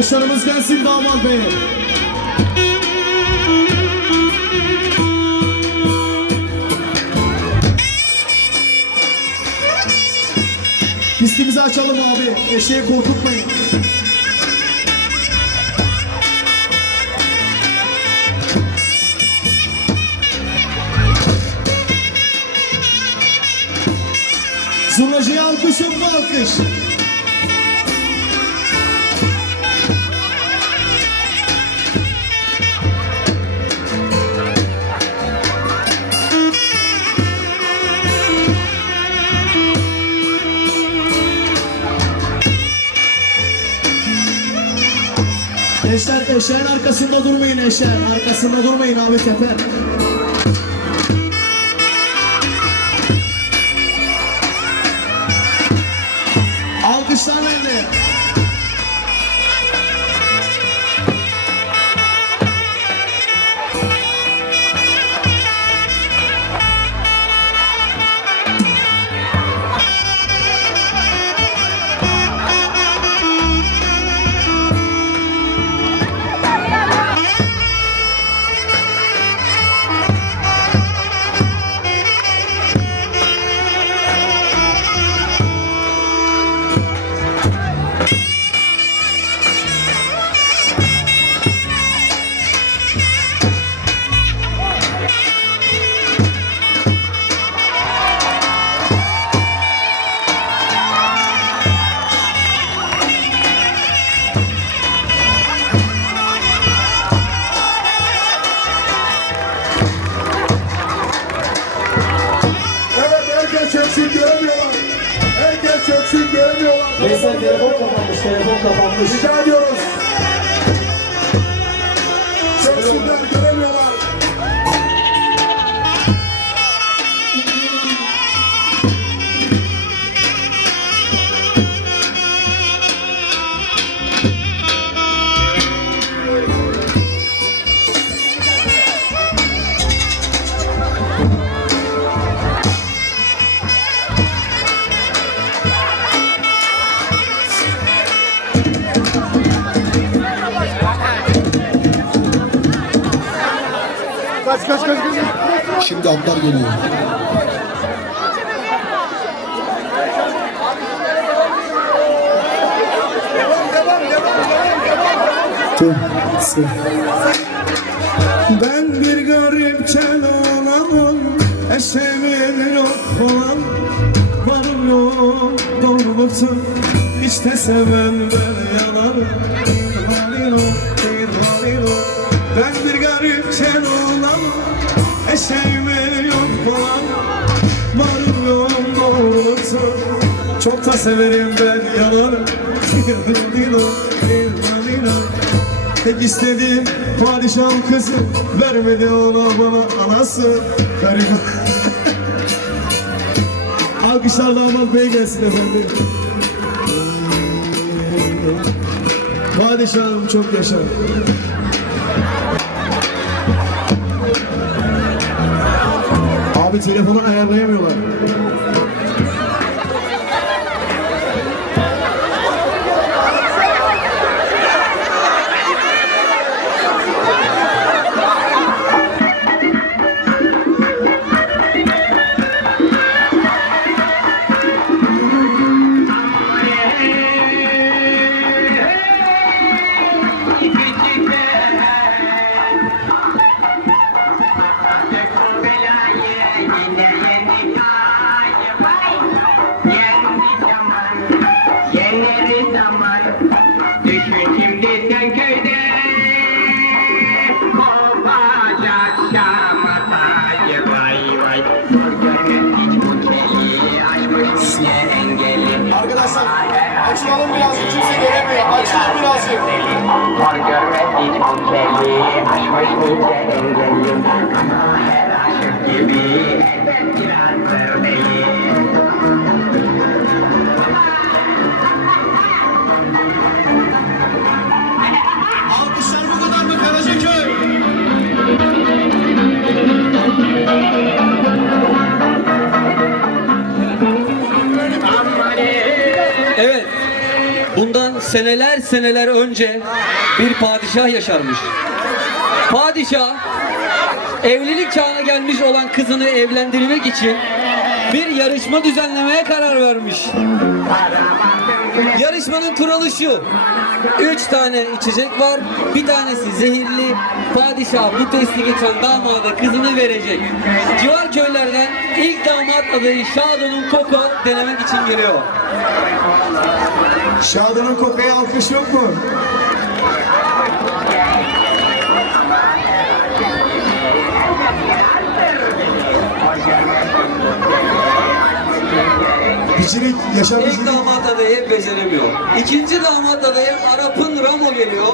Alkışlarımız gelsin damat bey. Pistimizi açalım abi. Eşeği korkutmayın. Zurnacıya alkış yok mu alkış? Gençler eşeğin arkasında durmayın eşeğin. Arkasında durmayın abi teper. Sı. Ben bir garipken olamam Eşeğimin yok olan Varım yok doğruluksun İşte seven ben halilo Ben bir garipken olamam Eşeğimin yok olan Varım yok doğruluksun Çok da severim ben halilo, bir halilo Tek istediğim padişahım kızı. Vermedi ona bana anası. Garip. Alkışlar damat bey gelsin efendim. Padişahım çok yaşa. Abi telefonu ayarlayamıyorlar Evet. Bundan seneler seneler önce bir padişah yaşarmış. Padişah evlilik çağına gelmiş olan kızını evlendirmek için bir yarışma düzenlemeye karar vermiş. Yarışmanın kuralı şu. Üç tane içecek var. Bir tanesi zehirli. Padişah bu testi geçen damada kızını verecek. Civar köylerden ilk damat adayı Şado'nun Koko denemek için geliyor. Şadan'ın kokaya alkış yok mu? Bicirik, Yaşar İlk damat adayı beceremiyor. İkinci damat adayı Arap'ın Ramo geliyor.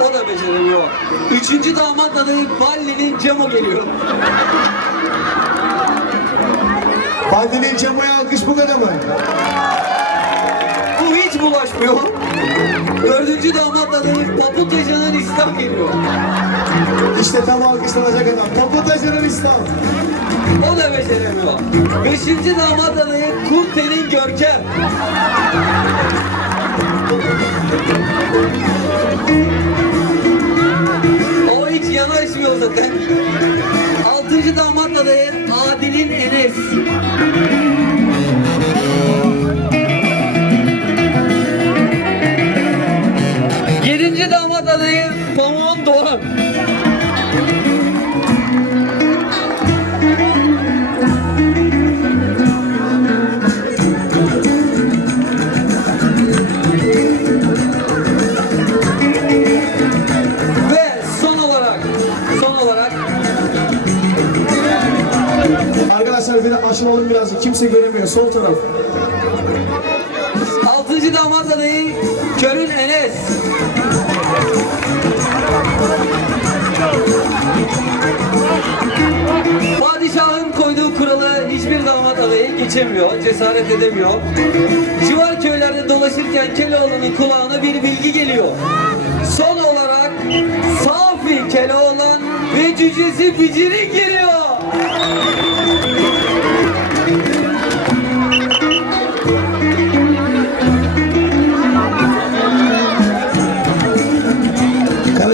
O da beceremiyor. Üçüncü damat adayı Balli'nin Cemo geliyor. Baldi'nin Cemo'ya alkış bu kadar mı? Bu hiç bulaşmıyor. Dördüncü damat adayı Paputacı'nın İslam geliyor. İşte tam alkışlanacak adam. Kapatacının İslam. O da beceremiyor. Beşinci damat adayı Kurte'nin Görkem. O hiç yanaşmıyor zaten. Altıncı damat adayı Adil'in Enes. Bir açılalım birazcık. Kimse göremiyor. Sol taraf. altıncı damat adayı Körün Enes. Padişahın koyduğu kuralı hiçbir damat adayı geçemiyor, cesaret edemiyor. Civar köylerde dolaşırken Keloğlan'ın kulağına bir bilgi geliyor. Son olarak Safi Keloğlan ve cücesi Bicirik geliyor.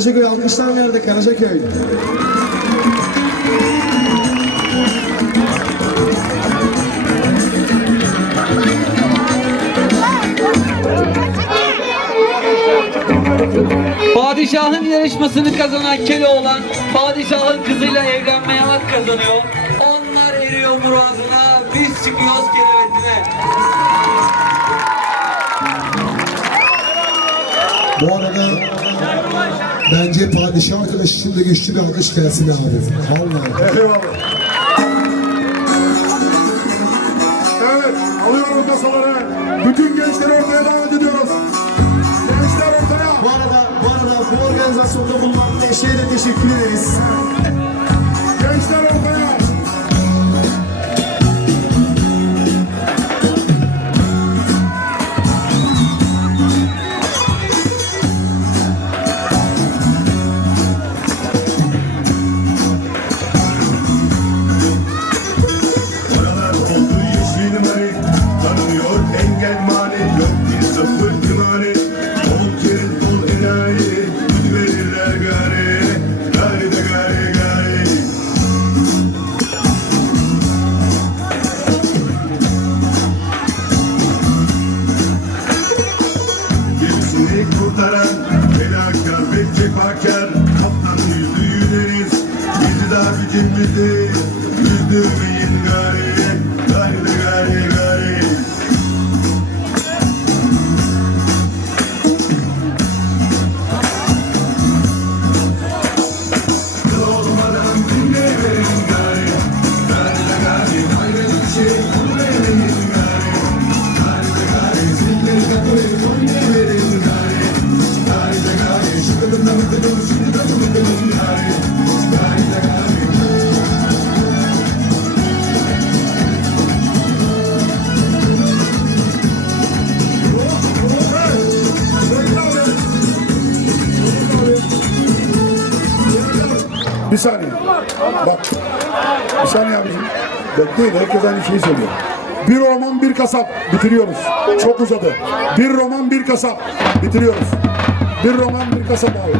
Karacaköy alkışlar nerede? Karacaköy. Padişahın yarışmasını kazanan Keloğlan, padişahın kızıyla evlenmeye hak kazanıyor. Bence padişah arkadaş için de güçlü bir alkış gelsin abi. Vallahi. Eyvallah. Evet, alıyorum kasaları. Bütün gençleri ortaya davet ediyoruz. Gençler ortaya. Bu arada, bu arada bu organizasyonda bulunan eşeğe de teşekkür ederiz. Living in the Bir saniye. Bak. Bir saniye abicim. Bekleyin. Herkes aynı şeyi söylüyor. Bir roman bir kasap. Bitiriyoruz. Çok uzadı. Bir roman bir kasap. Bitiriyoruz. Bir roman bir kasap abi.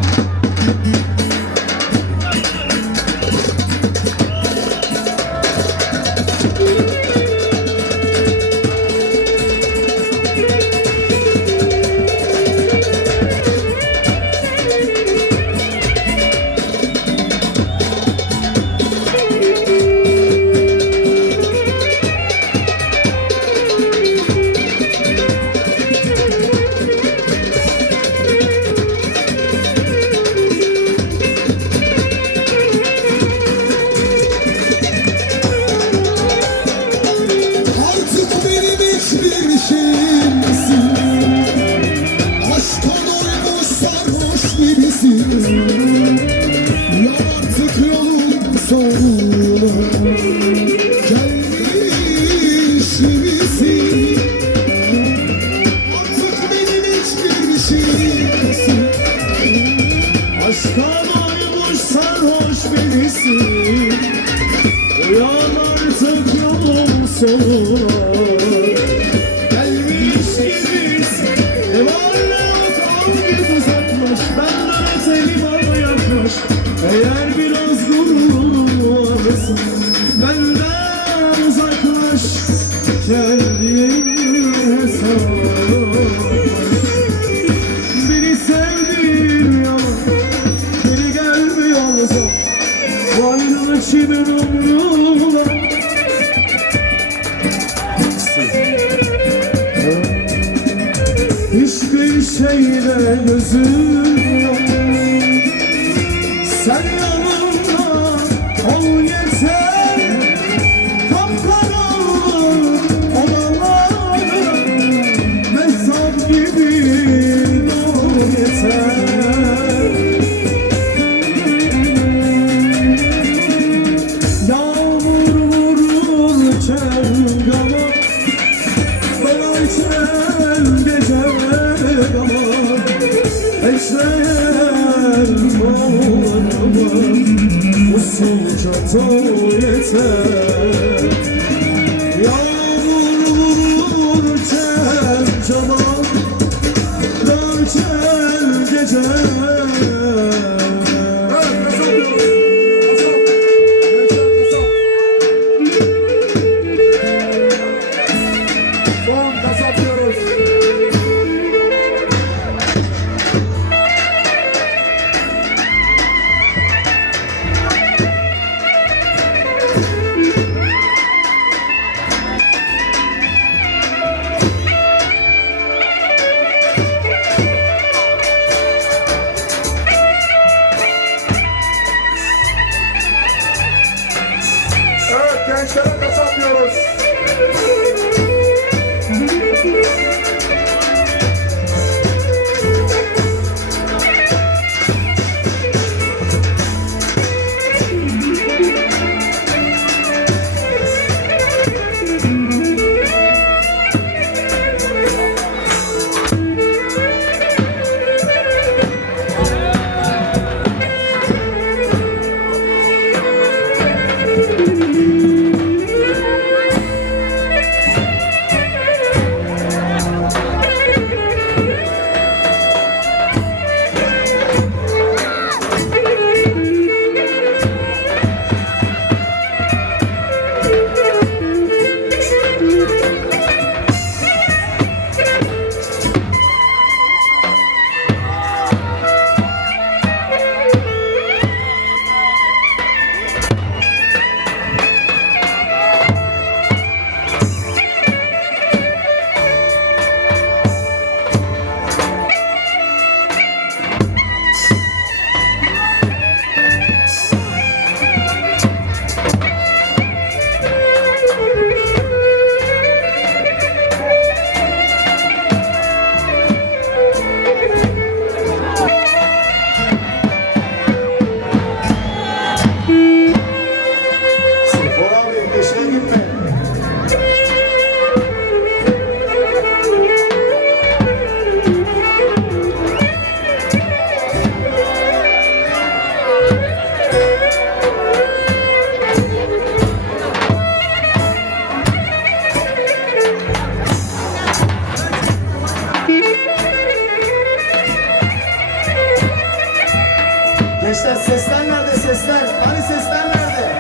Gençler sesler nerede sesler? Hani sesler nerede?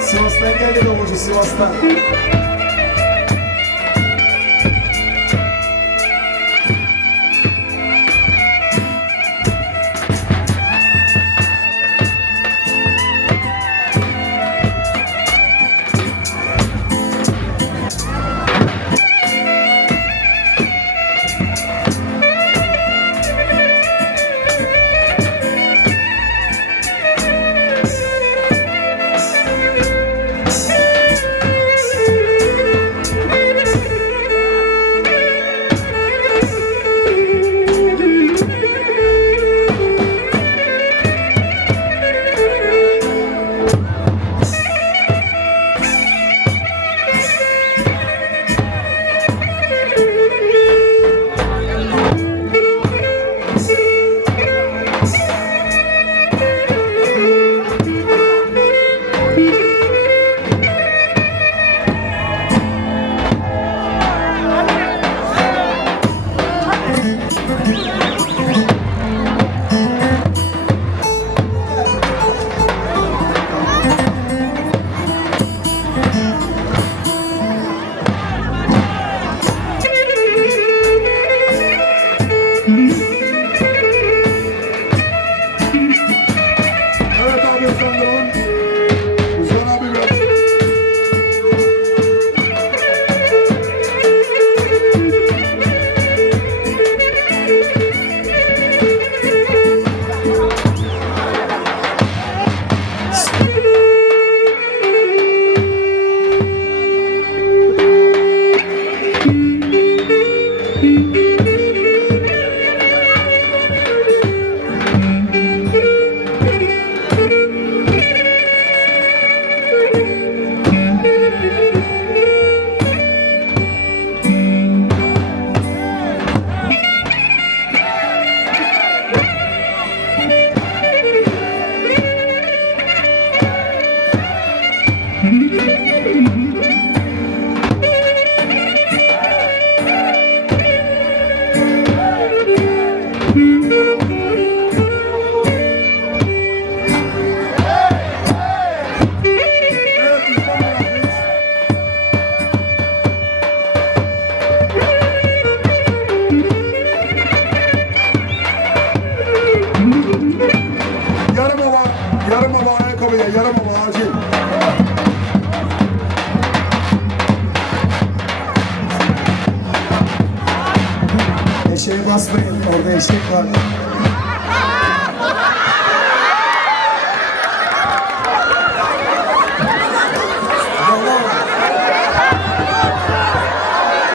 Sivas'tan geldi davulcu Sivas'tan.